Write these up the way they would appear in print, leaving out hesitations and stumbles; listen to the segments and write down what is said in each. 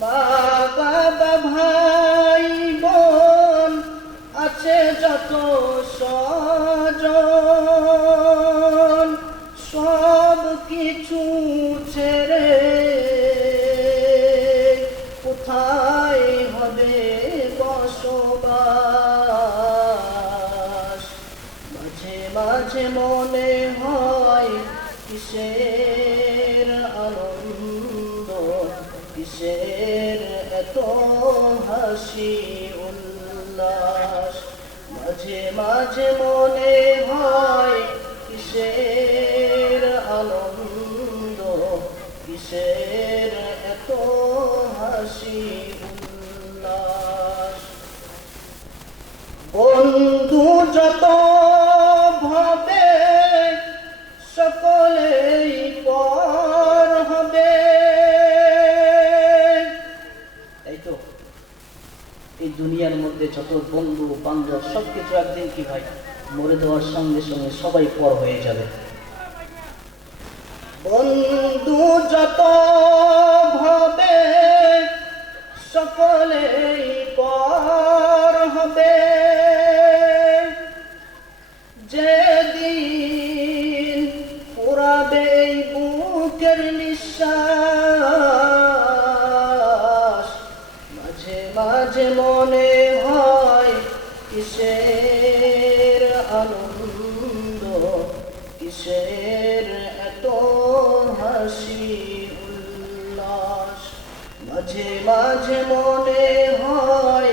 মা বাবা ভাই বোন আছে যত স্বজন, সব কিছু ছেড়ে কোথায় হবে বসবাস। মাঝে মাঝে মনে হয় কিসের আনন্দ, কিসের এত হাসি উল্লাস। মাঝে মাঝে মনে হয় কিসের আনন্দ, কিসের এত হাসি উল্লাস। বন্ধু যত ভাবে সকলেই পর হবে। এই তো এই দুনিয়ার মধ্যে যত বন্ধু বান্ধব সবকিছু একদিন কি ভাই মরে যাওয়ার সঙ্গে সঙ্গে সবাই পর হয়ে যাবে। বন্ধু যত ভাবে সকলেই পর হবে। যেদিন পুরাবে এই বুকের নিঃশ্বাস, মাঝে মাঝে মনে হয় কিসের আনন্দ, কিসের এত হাসি উল্লাস। মাঝে মাঝে মনে হয়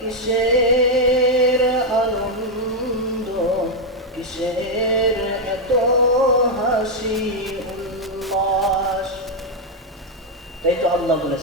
কিসের আনন্দ, কিসের এত হাসি উল্লাস। তাই তো আল্লাহ বলেছেন